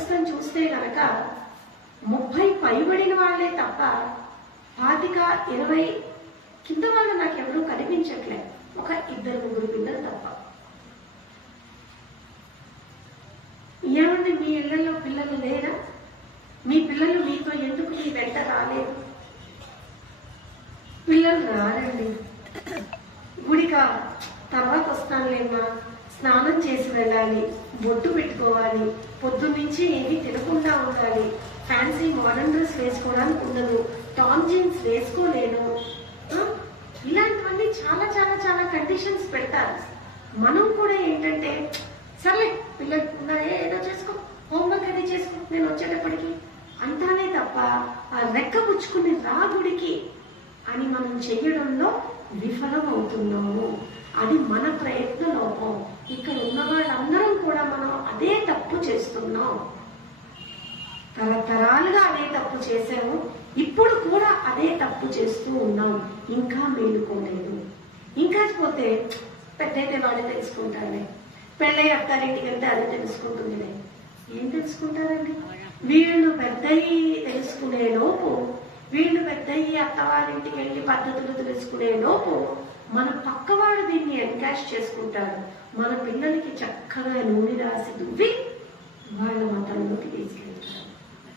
వ్యవస్థను చూస్తే కనుక 30 పైబడిన వాళ్లే తప్ప 25-20 కింద వాళ్ళు నాకు ఎవరూ కనిపించట్లే. ఒక 2-3 పిల్లలు తప్ప. ఏమండి, మీ ఇళ్లలో పిల్లలు లేరా? మీ పిల్లలు మీతో ఎందుకు మీ వెంట రాలేదు? పిల్లలు రారండి. గుడికా తర్వాత వస్తానులేమ్మా, స్నానం చేసి వెళ్ళాలి, బొట్టు పెట్టుకోవాలి, పొద్దున్నుంచి ఏది తినకుండా ఉండాలి, ఫ్యాన్సీ మోడర్న్ డ్రెస్ వేసుకోవడానికి ఉండదు, టామ్ జీన్స్ వేసుకోలేను, ఇలాంటివన్నీ చాలా చాలా చాలా కండిషన్స్ పెడతారు. మనం కూడా ఏంటంటే సర్లే పిల్లలు ఉన్నాయే, ఏదో చేసుకో, హోంవర్క్ అది చేసుకో, నేను వచ్చేటప్పటికి అంటానే తప్ప ఆ రెక్క పుచ్చుకుని రా గుడికి అని మనం చెయ్యడంలో విఫలం అవుతున్నాము. అది మన ప్రయత్న లోపం. ఇక్కడ ఉన్న వాళ్ళందరం కూడా మనం అదే తప్పు చేస్తున్నాం. తరతరాలుగా అదే తప్పు చేసాము, ఇప్పుడు కూడా అదే తప్పు చేస్తూ ఉన్నాం. ఇంకా మేలుకోలేదు. ఇంకా పోతే పెద్దయితే వాళ్ళే తెలుసుకుంటారులే, పెళ్ళై అత్తారింటికి వెళ్తే అదే తెలుసుకుంటుందిలే. ఏం తెలుసుకుంటారండి? వీళ్ళు పెద్దయి తెలుసుకునే లోపు, వీళ్ళు పెద్దయి అత్తవారింటికి వెళ్ళి పద్ధతులు తెలుసుకునే లోపు మన పక్కవాడు దీన్ని ఎన్కాష్ చేసుకుంటాడు. మన పిల్లలకి చక్కగా నూనె రాసి దువ్వి వాళ్ళ మతంలోకి తీసుకెళ్తారు.